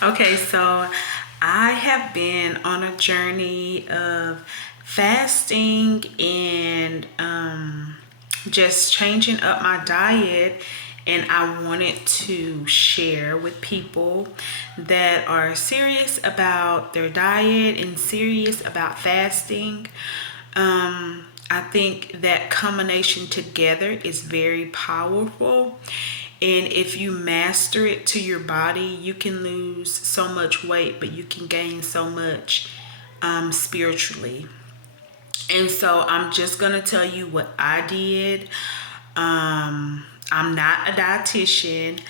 Okay, so I have been on a journey of fasting and just changing up my diet. And I wanted to share with people that are serious about their diet and serious about fasting. I think that combination together is very powerful. And if you master it to your body, you can lose so much weight, but you can gain so much spiritually. And so I'm just going to tell you what I did. I'm not a dietitian.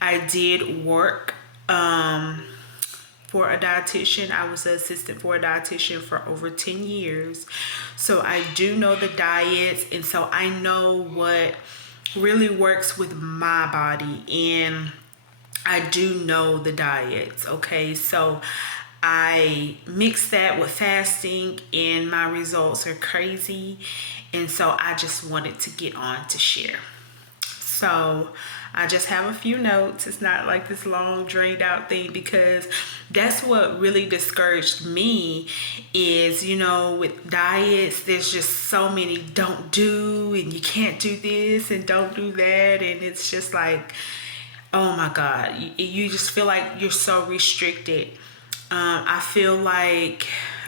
I did work for a dietitian. I was an assistant for a dietitian for over 10 years. So I do know the diets, and so I know what really works with my body. And I do know the diets. Okay, so I mix that with fasting, and my results are crazy. And so I just wanted to get on to share. So I just have a few notes. It's not like this long drained out thing, because that's what really discouraged me is, with diets, there's just so many don't do, and you can't do this and don't do that. And it's just like, oh my God, you just feel like you're so restricted. I feel like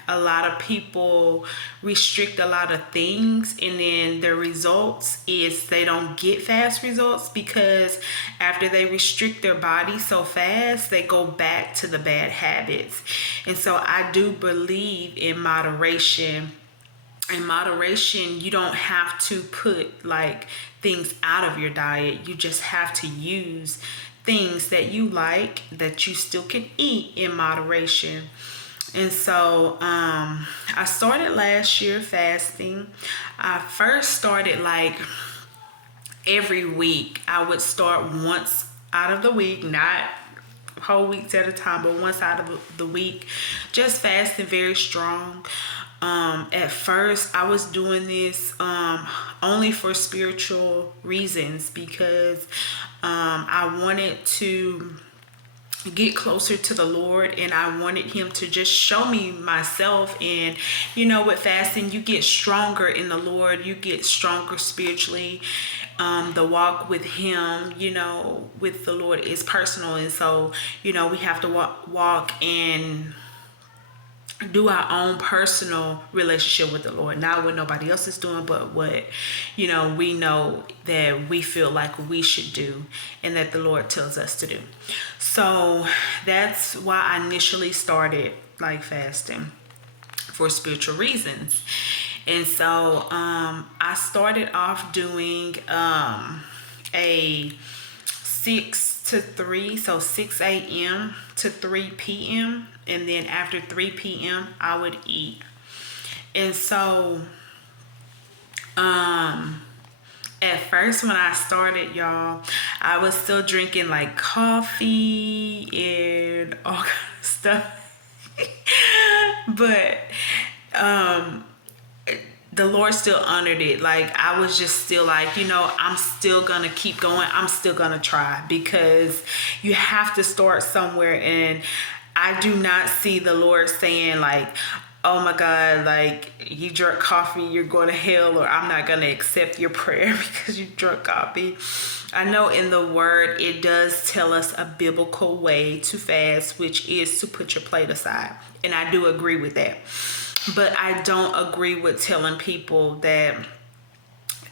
a lot of people restrict a lot of things, and then the results is they don't get fast results, because after they restrict their body so fast, they go back to the bad habits. And so I do believe in moderation. In moderation, you don't have to put like things out of your diet. You just have to use things that you like, that you still can eat in moderation. And so I started last year fasting. I first started like every week. I would start once out of the week, not whole weeks at a time, but once out of the week, just fasting very strong. At first, I was doing this only for spiritual reasons, because I wanted to get closer to the Lord, and I wanted him to just show me myself. And with fasting, you get stronger in the Lord, you get stronger spiritually. The walk with him, with the Lord is personal. And so, we have to walk and do our own personal relationship with the Lord, not what nobody else is doing, but what we know that we feel like we should do, and that the Lord tells us to do. So that's why I initially started like fasting, for spiritual reasons. And so I started off doing a 6 to 3, so 6 a.m. to 3 p.m. And then after 3 p.m. I would eat. And so at first, when I started, y'all, I was still drinking like coffee and all kind of stuff. But the Lord still honored it. Like, I was just still like, I'm still gonna keep going. I'm still gonna try, because you have to start somewhere. And I do not see the Lord saying like, oh my God, like you drunk coffee, you're going to hell, or I'm not gonna accept your prayer because you drunk coffee. I know in the word it does tell us a biblical way to fast, which is to put your plate aside. And I do agree with that. But I don't agree with telling people that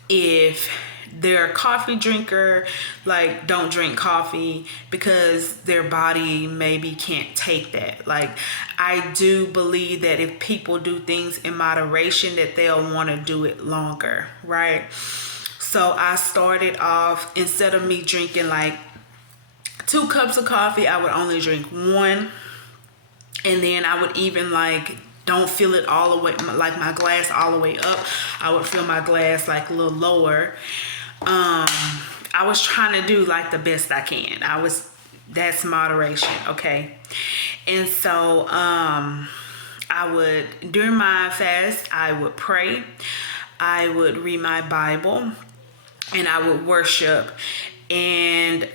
if they're a coffee drinker, like, don't drink coffee, because their body maybe can't take that. Like, I do believe that if people do things in moderation, that they'll want to do it longer, right? So I started off, instead of me drinking like 2 cups of coffee, I would only drink 1. And then I would even like don't fill it all the way, like my glass all the way up. I would fill my glass like a little lower. I was trying to do like the best I can. That's moderation, okay? And so I would, during my fast, I would pray, I would read my Bible, and I would worship. And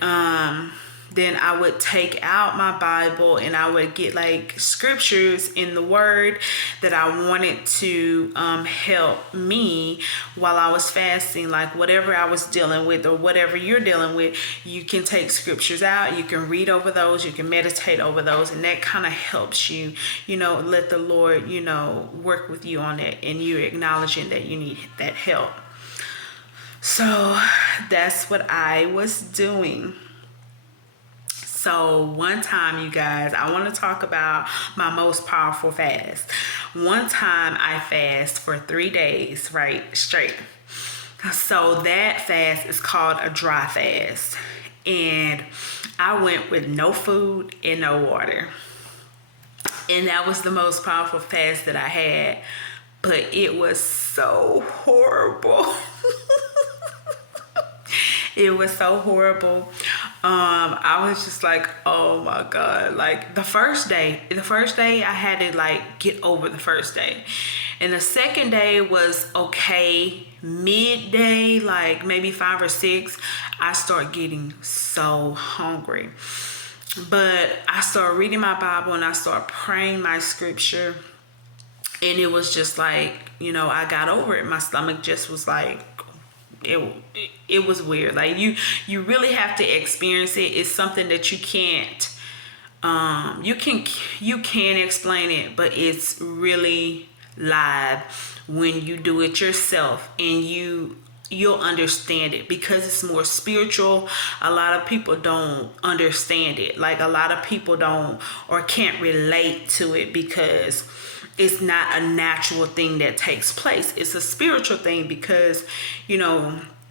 then I would take out my Bible and I would get like scriptures in the word that I wanted to help me while I was fasting. Like whatever I was dealing with or whatever you're dealing with, you can take scriptures out, you can read over those, you can meditate over those, and that kind of helps you, let the Lord, work with you on that, and you're acknowledging that you need that help. So that's what I was doing. So one time, you guys, I want to talk about my most powerful fast. One time I fast for 3 days, right, straight. So that fast is called a dry fast. And I went with no food and no water. And that was the most powerful fast that I had. But it was so horrible. It was so horrible. I was just like, oh my God. Like the first day I had to like get over the first day. And the second day was okay. Midday, like maybe 5 or 6, I start getting so hungry. But I started reading my Bible and I started praying my scripture. And it was just like, I got over it. My stomach just was like, it was weird. Like you really have to experience it. It's something that you can't you can explain it, but it's really live when you do it yourself, and you'll understand it because it's more spiritual. A lot of people don't understand it. Like a lot of people don't or can't relate to it because it's not a natural thing that takes place. It's a spiritual thing because,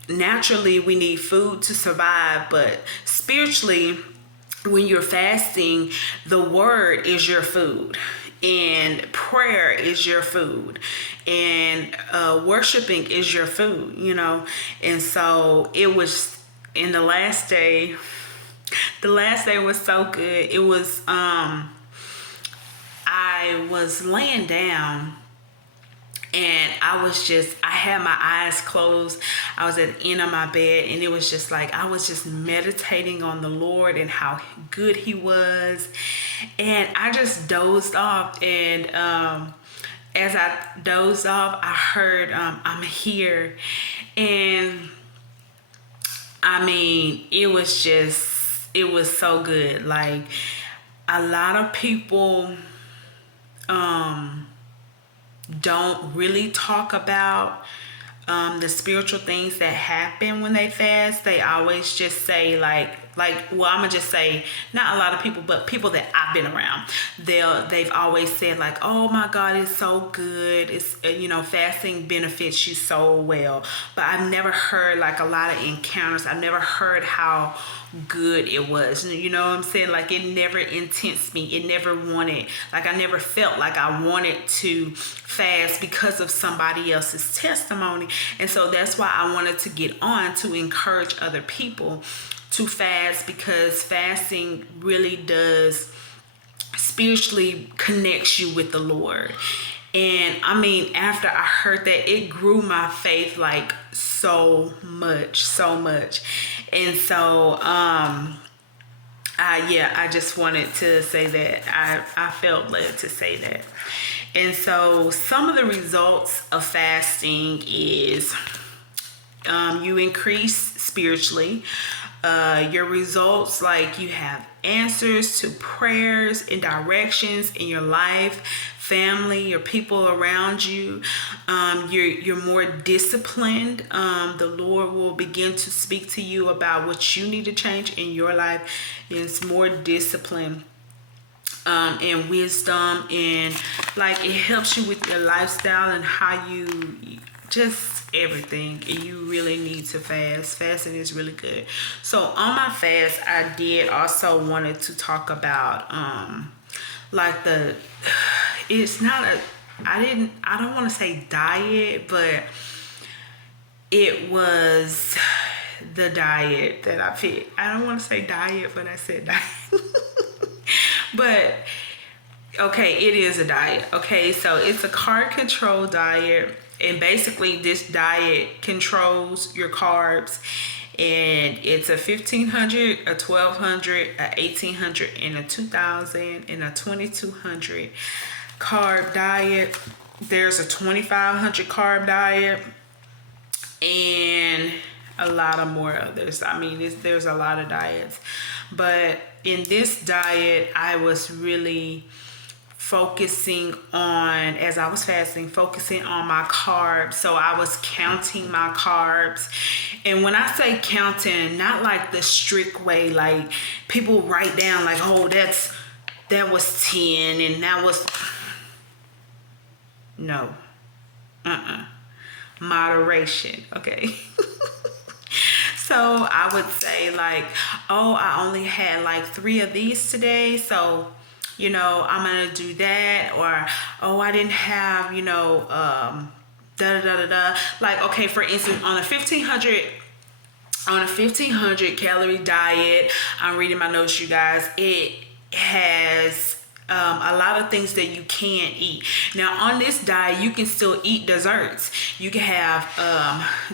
naturally we need food to survive, but spiritually, when you're fasting, the word is your food, and prayer is your food, and worshiping is your food, And so it was in the last day. The last day was so good. It was I was laying down and I had my eyes closed. I was at the end of my bed, and it was just like I was just meditating on the Lord and how good he was. And I just dozed off. And as I dozed off, I heard, I'm here. And I mean, it was so good. Like a lot of people don't really talk about the spiritual things that happen when they fast. They always just say like well, I'm gonna just say not a lot of people, but people that I've been around, they've always said like, oh my God, it's so good, it's fasting benefits you so well. But I've never heard like a lot of encounters. I've never heard how good it was. You know what I'm saying? Like it never intensed me. It never wanted, like I never felt like I wanted to fast because of somebody else's testimony. And so that's why I wanted to get on to encourage other people to fast, because fasting really does spiritually connects you with the Lord. And I mean, after I heard that, it grew my faith like so much. And so I just wanted to say that. I felt led to say that. And so some of the results of fasting is you increase spiritually. Your results, like you have answers to prayers and directions in your life, family, your people around you. You're more disciplined. The Lord will begin to speak to you about what you need to change in your life. It's more discipline and wisdom, and like it helps you with your lifestyle and how you just everything. You really need to fast. Fasting is really good. So on my fast, I did also wanted to talk about like it's not a, I don't want to say diet, but it was the diet that I picked. I don't want to say diet, but I said diet. But okay, it is a diet. Okay, so it's a carb control diet. And basically this diet controls your carbs and it's a 1500, a 1200, a 1800, and a 2000, and a 2200 carb diet. There's a 2500 carb diet, and a lot of more others. I mean, there's a lot of diets, but in this diet, I was really focusing on, as I was fasting, focusing on my carbs. So I was counting my carbs. And when I say counting, not like the strict way, like people write down like, oh, that was 10 and that was, no, moderation, okay? So I would say like, oh, I only had like 3 of these today, so you know, I'm gonna do that. Or, oh, I didn't have, you know, like, okay, for instance, on a 1500 calorie diet, I'm reading my notes, you guys, it has a lot of things that you can't eat. Now on this diet, you can still eat desserts. You can have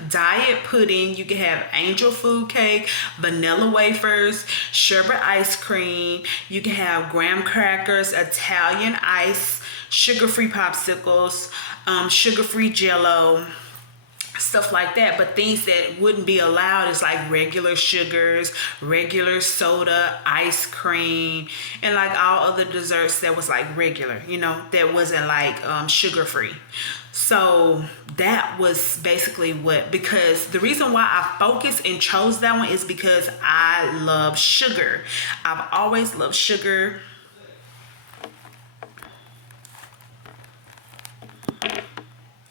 diet pudding, you can have angel food cake, vanilla wafers, sherbet ice cream, you can have graham crackers, Italian ice, sugar-free popsicles, sugar-free jello, stuff like that. But things that wouldn't be allowed is like regular sugars, regular soda, ice cream, and like all other desserts that was like regular, you know, that wasn't like sugar free. So that was basically because the reason why I focused and chose that one is because I love sugar. I've always loved sugar.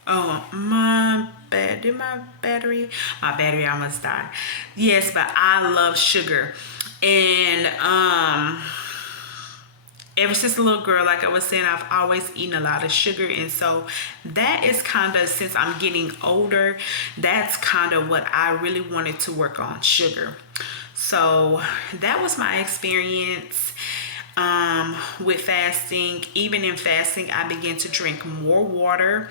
Oh, my battery almost died. Yes, but I love sugar. And ever since a little girl, like I was saying, I've always eaten a lot of sugar. And so that is kind of, since I'm getting older, that's kind of what I really wanted to work on, sugar. So that was my experience with fasting. Even in fasting, I began to drink more water,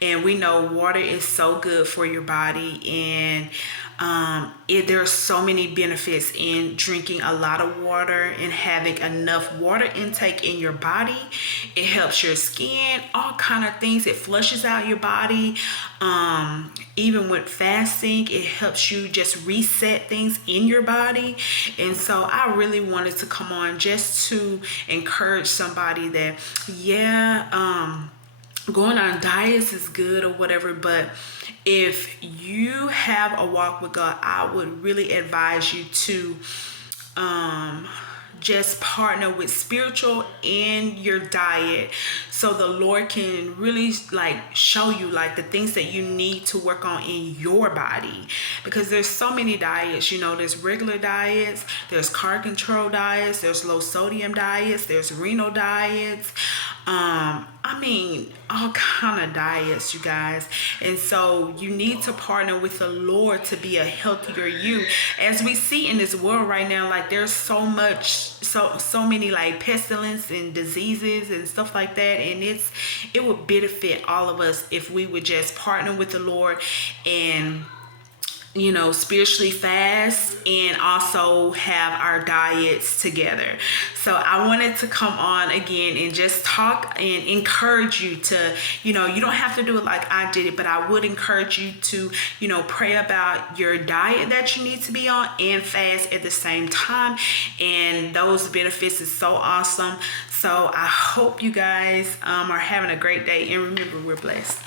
and we know water is so good for your body, and there are so many benefits in drinking a lot of water and having enough water intake in your body. It helps your skin, all kind of things. It flushes out your body. Even with fasting, it helps you just reset things in your body. And so I really wanted to come on just to encourage somebody that, going on diets is good or whatever, but if you have a walk with God, I would really advise you to just partner with spiritual in your diet, so the Lord can really like show you like the things that you need to work on in your body. Because there's so many diets, you know, there's regular diets, there's carb control diets, there's low sodium diets, there's renal diets, I mean, all kind of diets, you guys. And so you need to partner with the Lord to be a healthier you. As we see in this world right now, like there's so many like pestilence and diseases and stuff like that. And it would benefit all of us if we would just partner with the Lord and, you know, spiritually fast and also have our diets together. So I wanted to come on again and just talk and encourage you to, you know, you don't have to do it like I did it, but I would encourage you to, you know, pray about your diet that you need to be on and fast at the same time. And those benefits is so awesome. So I hope you guys are having a great day, and remember, we're blessed.